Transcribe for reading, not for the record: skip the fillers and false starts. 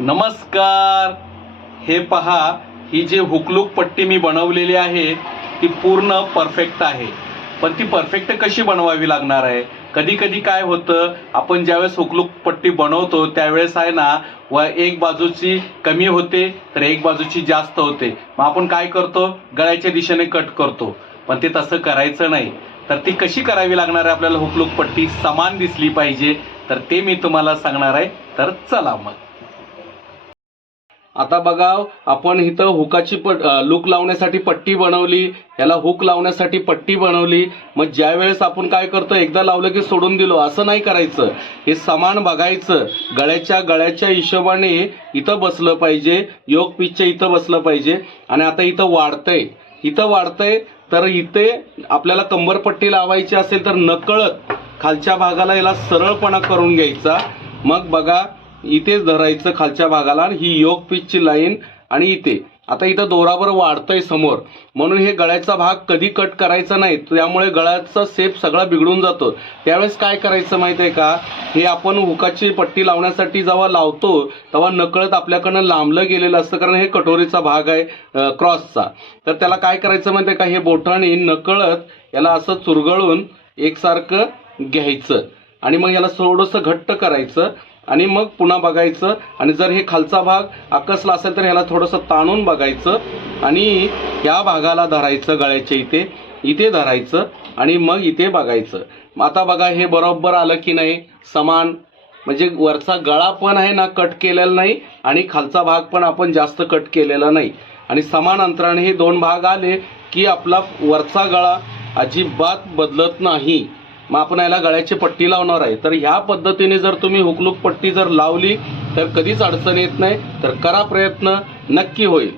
नमस्कार. हे पहा, ही जी हुकलूक पट्टी मी बनवलेली आहे ती पूर्ण परफेक्ट आहे. पण ती परफेक्ट कशी बनवावी लागणार आहे? कधी कधी काय होतं, आपण ज्यावेळेस हुकलूक पट्टी बनवतो त्यावेळेस आहे ना, व एक बाजूची कमी होते तर एक बाजूची जास्त होते. मग आपण काय करतो, गळ्याच्या दिशेने कट करतो. पण ते तसं करायचं नाही. तर ती कशी करावी लागणार आहे आपल्याला, हुकलूक पट्टी समान दिसली पाहिजे, तर ते मी तुम्हाला सांगणार आहे. तर चला मग. आता बघा, आपण इथं हुकाची लूक लावण्यासाठी पट्टी बनवली, याला हुक लावण्यासाठी पट्टी बनवली. मग ज्या वेळेस आपण काय करतो, एकदा लावलं की सोडून दिलो असं नाही करायचं. हे समान बघायचं. गळ्याच्या हिशोबाने इथं बसलं पाहिजे, योग पीसच्या इथं बसलं पाहिजे. आणि आता इथं वाढतंय तर इथे आपल्याला कंबरपट्टी लावायची असेल तर नकळत खालच्या भागाला याला सरळपणा करून घ्यायचा. मग बघा, इथेच धरायचं खालच्या भागाला, ही योग पीसची लाईन. आणि इथे आता इथं दोराबर वाढतंय समोर, म्हणून हे गळ्याचा भाग कधी कट करायचा नाही, त्यामुळे गळ्याचा शेप सगळा बिघडून जातो. त्यावेळेस काय करायचं माहिती आहे का, हे आपण हुकाची पट्टी लावण्यासाठी जेव्हा लावतो तेव्हा नकळत आपल्याकडनं लांबलं गेलेलं असतं, कारण हे कटोरीचा भाग आहे क्रॉसचा. तर त्याला काय करायचं माहिती आहे का, हे बोटाने नकळत याला असं चुरगळून एकसारखं घ्यायचं आणि मग याला थोडंसं घट्ट करायचं आणि मग पुन्हा बघायचं. आणि जर हे खालचा भाग आकसला असेल तर ह्याला थोडंसं ताणून बघायचं आणि ह्या भागाला धरायचं, गळ्याच्या इथे धरायचं आणि मग इथे बघायचं. आता बघा, हे बरोबर आलं की नाही समान, म्हणजे वरचा गळा पण आहे ना कट केलेला नाही आणि खालचा भाग पण आपण जास्त कट केलेला नाही. आणि समान अंतराने हे दोन भाग आले की आपला वरचा गळा अजिबात बदलत नाही. मग आपण याला गळ्याची पट्टी लावणार आहे. तर ह्या पद्धतीने जर तुम्ही हुकलूक पट्टी जर लावली तर कधीच अडचण येत नाही. तर करा प्रयत्न, नक्की होईल.